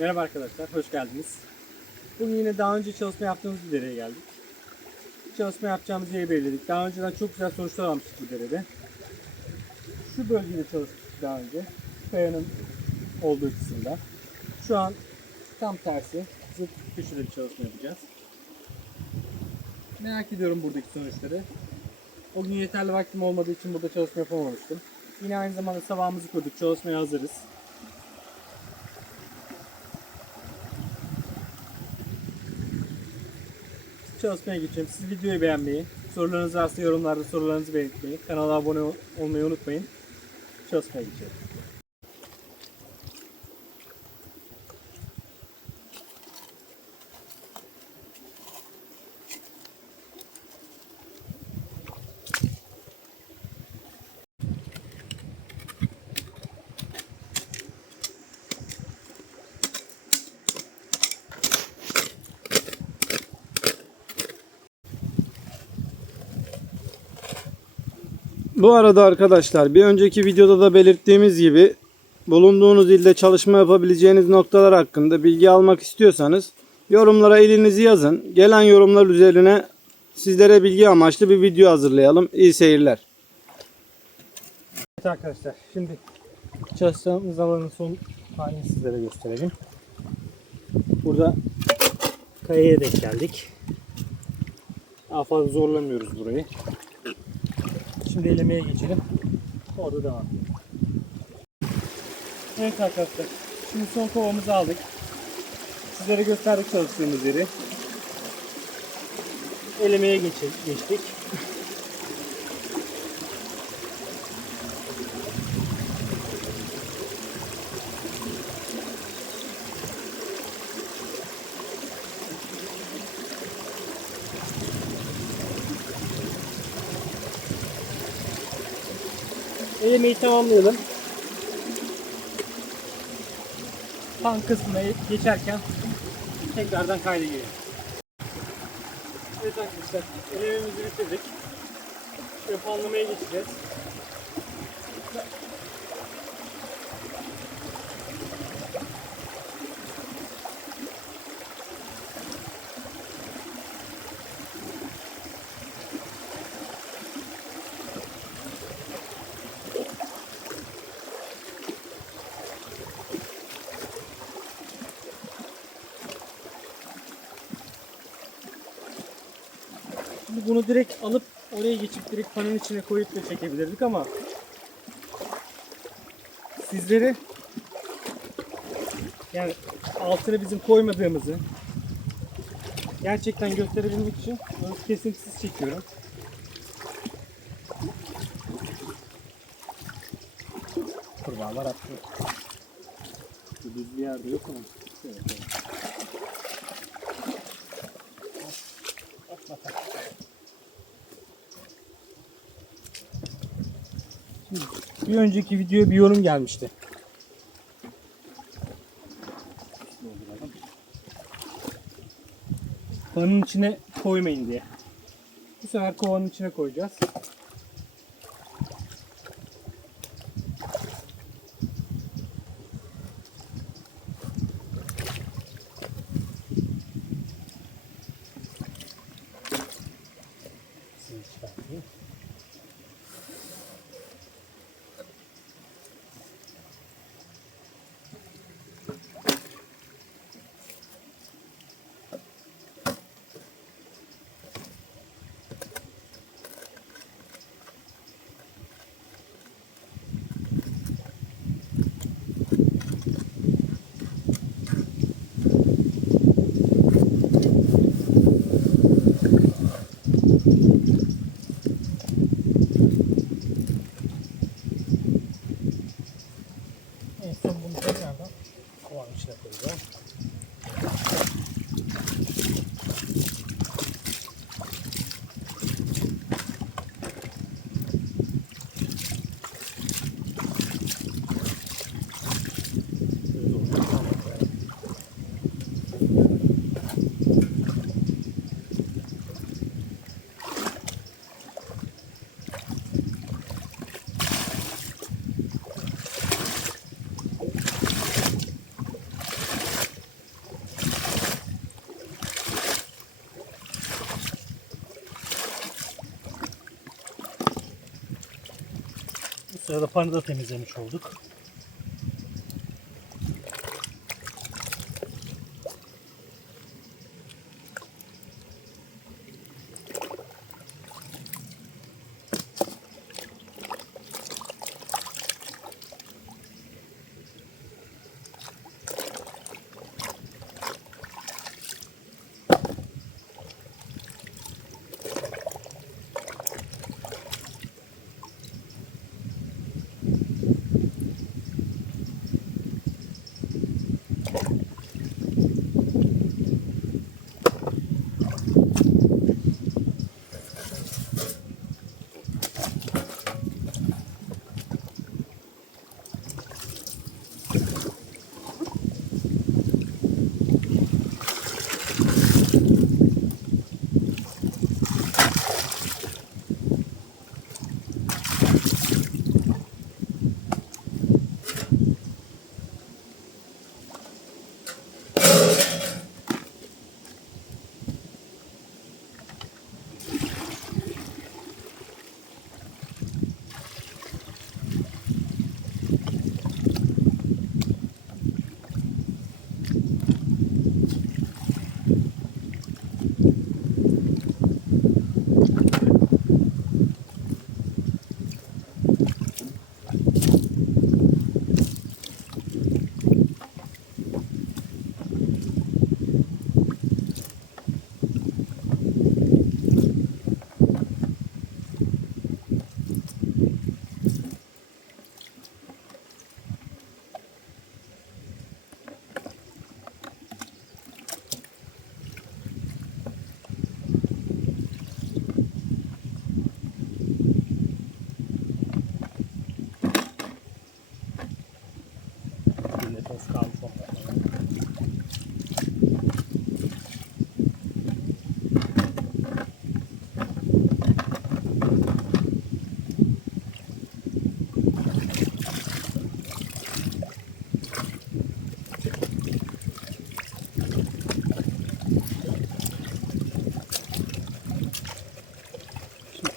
Merhaba arkadaşlar, hoş geldiniz. Bugün yine daha önce çalışma yaptığımız bir dereye geldik. Çalışma yapacağımız yeri belirledik. Daha önceden çok güzel sonuçlar almıştık bu derede. Şu bölgede çalışmıştık daha önce. Kayanın olduğu kısımda. Şu an tam tersi, zıt köşede bir çalışma yapacağız. Merak ediyorum buradaki sonuçları. O gün yeterli vaktim olmadığı için burada çalışma yapamamıştım. Yine aynı zamanda sabahımızı kurduk, çalışmaya hazırız. Çalışmaya geçelim. Siz videoyu beğenmeyi, sorularınız varsa yorumlarda sorularınızı belirtmeyi, kanala abone ol- olmayı unutmayın. Çalışmaya geçelim. Bu arada arkadaşlar bir önceki videoda da belirttiğimiz gibi bulunduğunuz ilde çalışma yapabileceğiniz noktalar hakkında bilgi almak istiyorsanız yorumlara elinizi yazın. Gelen yorumlar üzerine sizlere bilgi amaçlı bir video hazırlayalım. İyi seyirler. Evet arkadaşlar şimdi çalıştığımız alanın son halini sizlere gösterelim. Burada kayaya denk geldik. Daha fazla zorlamıyoruz burayı. Şimdi elemeye geçelim. Orada devam. Evet arkadaşlar. Şimdi son kovamızı aldık. Sizlere gösterdik çalıştığımız yeri. Elemeye geçe- geçtik. Elemeyi tamamlayalım. Pan kısmına geçerken tekrardan kayda girelim. Evet arkadaşlar, elememizi bitirdik. Şimdi panlamaya geçeceğiz. Şimdi bunu direkt alıp oraya geçip direkt panın içine koyup da çekebilirdik ama sizleri yani altına bizim koymadığımızı gerçekten gösterebilmek için kesintisiz çekiyorum. Kurbağalar attı. Bu düz bir yerde yok ama. Şöyle koyalım. Bir önceki videoya bir yorum gelmişti. Kovanın içine koymayın diye. Bu sefer kovanın içine koyacağız. Sizi çıkartayım. Sırada panı da temizlemiş olduk.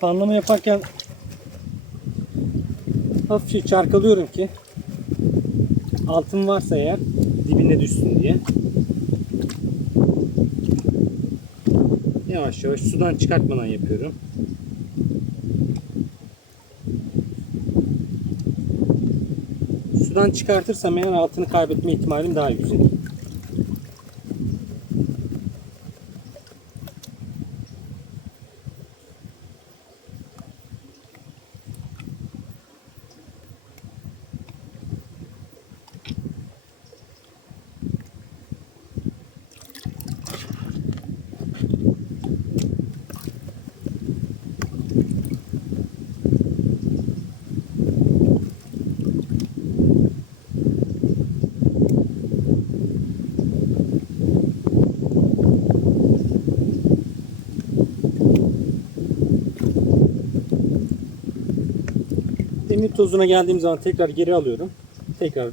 Panlama yaparken hafifçe çarkalıyorum ki altın varsa eğer dibine düşsün diye. Yavaş yavaş sudan çıkartmadan yapıyorum. Sudan çıkartırsam eğer altını kaybetme ihtimalim daha yüksek. Demir tozuna geldiğim zaman tekrar geri alıyorum. Tekrar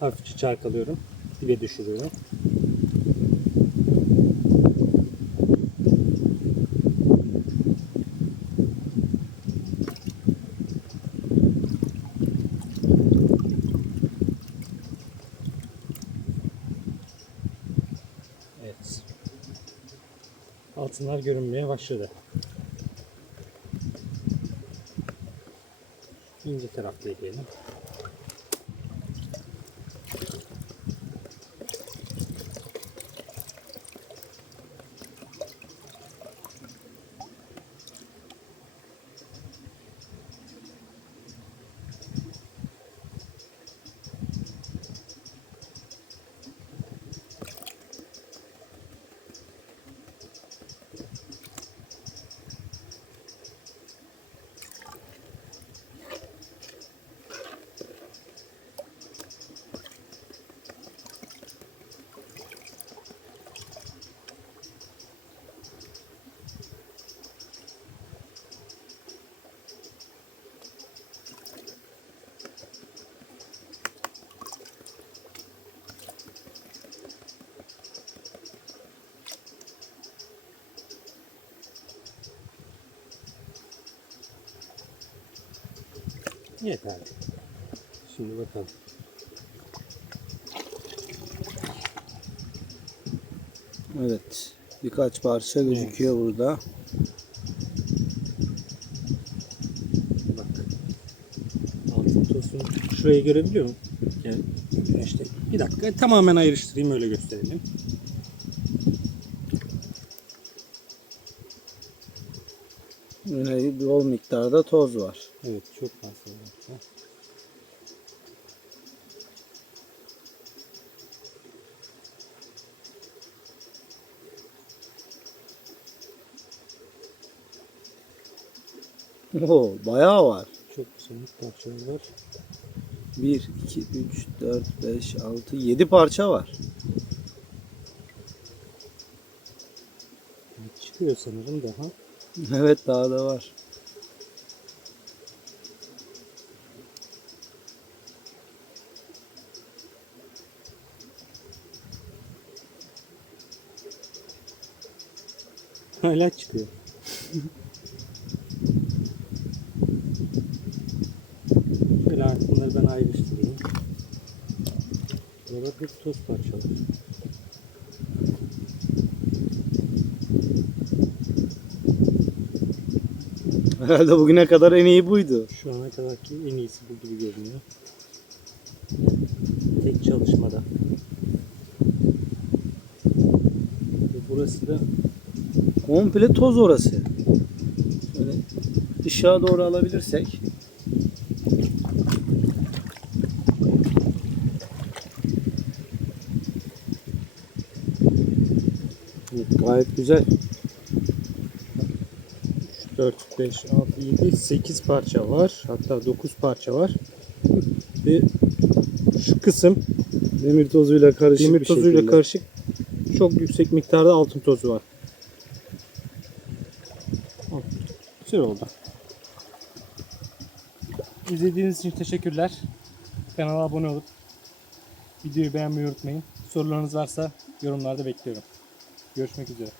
hafifçe çarkalıyorum. Dibe düşürüyorum. Evet. Altınlar görünmeye başladı. İnce tarafta ekleyelim. Yeterli. Şimdi bakalım. Evet. Birkaç parça gözüküyor burada. Bak. Altın tozunu şurayı görebiliyor musun? Yani işte bir dakika tamamen ayrıştırayım öyle gösterelim. Yine bol miktarda toz var. Evet çok fazla. var. Oo, bayağı var. Çok güzel parçalar var. 1, 2, 3, 4, 5, 6, 7 parça var. Çıkıyor sanırım daha. Evet daha da var. Hala çıkıyor. Şöyle artık bunları ben ayrıştırayım. Buralar hep toz parçaları. Herhalde bugüne kadar en iyi buydu. Şu ana kadarki en iyisi bu gibi görünüyor. Tek çalışmada. Ve burası da Komple toz orası. Şöyle ışığa doğru alabilirsek. Gayet güzel. 3, 4, 5, 6, 7, 8 parça var. Hatta 9 parça var. Ve şu kısım Demir tozuyla karışık demir tozuyla şekilde. karışık çok yüksek miktarda altın tozu var. Güzel oldu. İzlediğiniz için teşekkürler. Kanala abone olup videoyu beğenmeyi unutmayın. Sorularınız varsa yorumlarda bekliyorum. Görüşmek üzere.